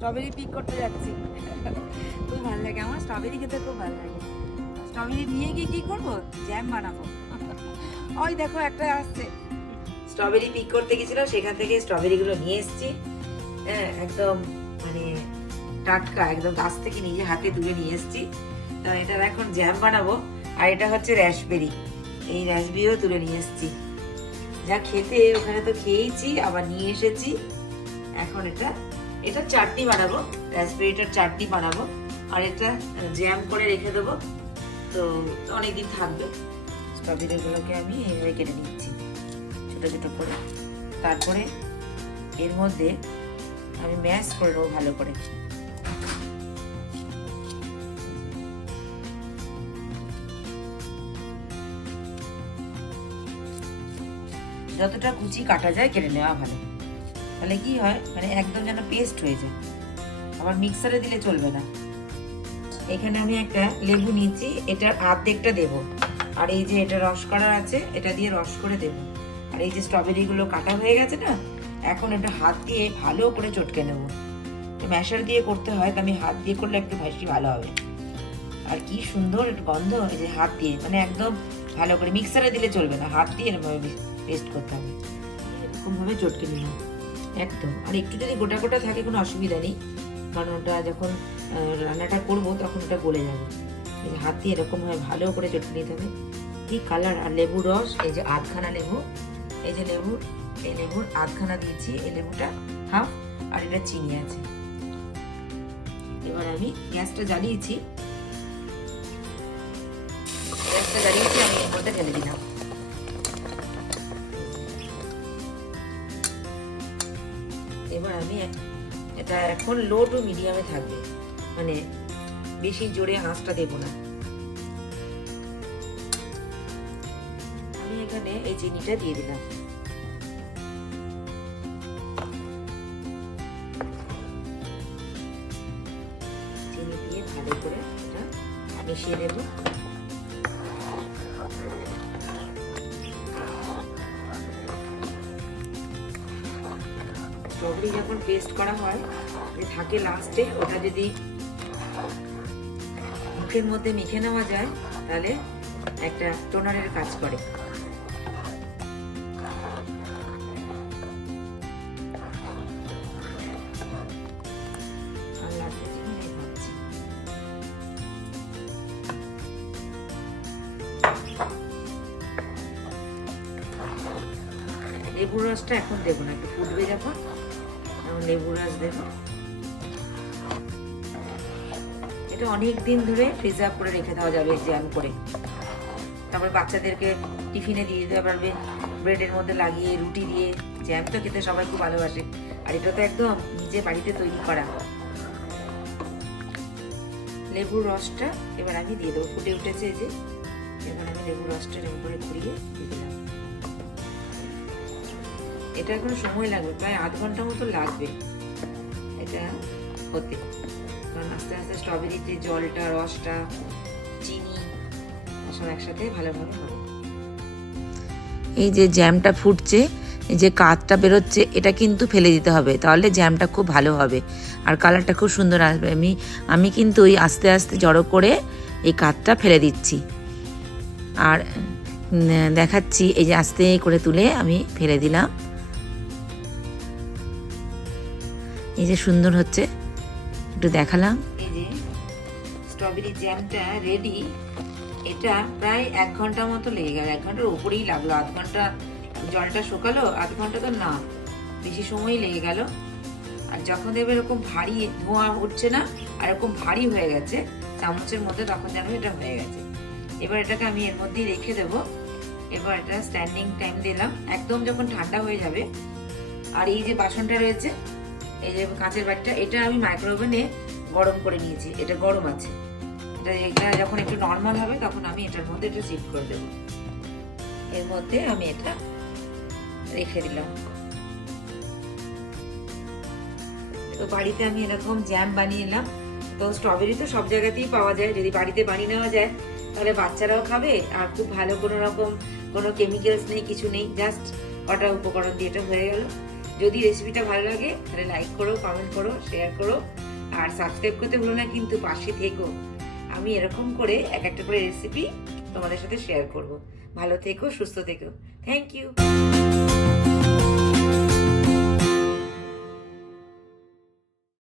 Strawberry pick করতে যাচ্ছি। খুব ভালো লাগে আমার, স্ট্রবেরি খেতে খুব ভালো লাগে। স্ট্রবেরি নিয়ে গিয়ে কি করবো, জ্যাম বানাবো। ওই দেখো একটা আসছে। স্ট্রবেরি পিক করতে গেছিল, সেখান থেকে স্ট্রবেরি গুলো নিয়ে এসেছি। হ্যাঁ, একদম মানে টাটকা, একদম গাছ থেকে নিজে হাতে তুলে নিয়ে এসেছি। তো এটার এখন জ্যাম বানাবো। আর এটা হচ্ছে র্যাসবেরি, এই র্যাসবেরিও তুলে নিয়ে এসেছি। যা খেতে, ওখানে তো খেয়েছি, আবার নিয়ে এসেছি। এখন এটা চাটনি বানাবো, রাসবেরিটার চাটনি বানাবো। আর এটা জ্যাম করে রেখে দেবো, তো অনেকদিন থাকবে। স্ট্রবেরি গুলোকে আমি এইভাবে কেটে নিচ্ছি ছোট ছোট করে। তারপরে এর মধ্যে আমি ম্যাশ করে নেবো ভালো করে। যতটা কুচি কাটা যায় কেটে নেওয়া ভালো, তাহলে কি হয় মানে একদম যেন পেস্ট হয়ে যায়। আবার মিক্সারে দিলে চলবে না। এখানে আমি একটা লেবু নিয়েছি, এটার অর্ধেকটা দেব। আর এই যে এটা রস করা আছে, এটা দিয়ে রস করে দেব। আর এই যে স্ট্রবেরি গুলো কাটা হয়ে গেছে না, এখন এটা হাত দিয়ে ভালো করে চটকে নেব। ম্যাশার দিয়ে করতে হয়, তো আমি হাত দিয়ে করলে একটু বেশি ভালো হবে। আর কি সুন্দর গন্ধ, এই যে হাত দিয়ে মানে একদম ভালো করে, মিক্সারে দিলে চলবে না, হাত দিয়ে এরকমভাবে পেস্ট করতে হবে। এরকম ভাবে চটকে নিলাম একদম। আর একটু যদি গোটা গোটা থাকে কোনো অসুবিধা নেই, কারণ ওটা যখন রান্নাটা করবো তখন ওটা গলে যাবে। এই যে হাত দিয়ে এরকম ভাবে ভালো করে চটকে নিতে হবে। কি কালার! আর লেবুর রস, এই যে আধখানা লেবু, এই যে এই লেবুর আধখানা দিয়েছি, এই লেবুটা হাফ, আর এটা চিনি আছে। এবার আমি গ্যাসটা জ্বালিয়েছি, আমি এর মধ্যে ঢেলে দিলাম। এবার আমি এটা এখন লো টু মিডিয়ামে থাকবে, মানে বেশি জোরে আঁচটা দেব না। আমি এখানে এই চিনিটা দিয়ে দিলাম। চিনি দিয়ে ভালো করে এটা মিশিয়ে দেব। স্ট্রবেরি যখন পেস্ট করা হয় যে থাকে লাস্টে, ওটা যদি মুখের মধ্যে মেখে নেওয়া যায় তাহলে একটা টোনারের কাজ করে। লেবুর রসটা এখন দেবো না, একটু ফুটবে যখন লেবুর রস দেবো। এটা অনেক দিন ধরে প্রিজার্ভ করে রেখে দেওয়া যাবে জ্যাম করে। তারপরে বাচ্চাদেরকে টিফিনে দিয়ে দিতে পারবে, ব্রেডের মধ্যে লাগিয়ে, রুটি দিয়ে। জ্যাম তো খেতে সবাই খুব ভালোবাসে, আর এটা তো একদম নিজে বাড়িতে তৈরি করা। লেবুর রসটা এবার আমি দিয়ে দেবো, ফুটে উঠেছে যে। এবার আমি লেবুর রসটা এরকম করে ঘুরিয়ে দিয়ে দিলাম। এটা এখন সময় লাগবে, প্রায় আধ ঘন্টা মতো লাগবে এটা হতে, কারণ আস্তে আস্তে স্ট্রবেরিতে জলটা, রসটা, চিনি সব একসাথে ভালোভাবে হবে। এই যে জ্যামটা ফুটছে, এই যে কাঁচটা বেরোচ্ছে, এটা কিন্তু ফেলে দিতে হবে, তাহলে জ্যামটা খুব ভালো হবে আর কালারটা খুব সুন্দর আসবে। আমি কিন্তু ওই আস্তে আস্তে জড়ো করে এই কাঁচটা ফেলে দিচ্ছি আর দেখাচ্ছি। এই যে আস্তে করে তুলে আমি ফেলে দিলাম। এই যে সুন্দর হচ্ছে, একটু দেখালাম। এই যে স্ট্রবেরি জ্যামটা রেডি। এটা প্রায় 1 ঘন্টা মতো লেগে গেল, 1 ঘন্টার উপরেই লাগলো। আধ ঘন্টা জলটা শুকালো, আধ ঘন্টা তো না, বেশি সময় লেগে গেল। আর যখন দেখবে এরকম ভারী ধোঁয়া উঠছে না, আর এরকম ভারী হয়ে গেছে চামচের মধ্যে, তখন জানবে এটা হয়ে গেছে। এবার এটাকে আমি এর মধ্যেই রেখে দেবো। এবার এটা স্ট্যান্ডিং টাইম দিলাম, একদম যখন ঠান্ডা হয়ে যাবে। আর এই যে বাসনটা রয়েছে, এই যে কাঁচের বাটিটা, এটা আমি মাইক্রোওভেনে গরম করে নিয়েছি, এটা গরম আছে। এটা যখন একটু নর্মাল হবে তখন আমি এটার মধ্যে এটা শিফট করে দেবো। এর মধ্যে আমি এটা রেখে দিলাম। তো বাড়িতে আমি এরকম জ্যাম বানিয়ে নিলাম। তো স্ট্রবেরি তো সব জায়গাতেই পাওয়া যায়, যদি বাড়িতে বানিয়ে নেওয়া যায় তাহলে বাচ্চারাও খাবে। আর খুব ভালো, কোনো রকম কোনো কেমিক্যালস নেই, কিছু নেই, জাস্ট কটা উপকরণ দিয়ে এটা হয়ে গেল। যদি রেসিপিটা ভালো লাগে তাহলে লাইক করো, কমেন্ট করো, শেয়ার করো আর সাবস্ক্রাইব করতে ভুলো না কিন্তু, পাশে থেকো। আমি এরকম করে এক একটা করে রেসিপি তোমাদের সাথে শেয়ার করব। ভালো থেকো, সুস্থ থেকো। Thank you.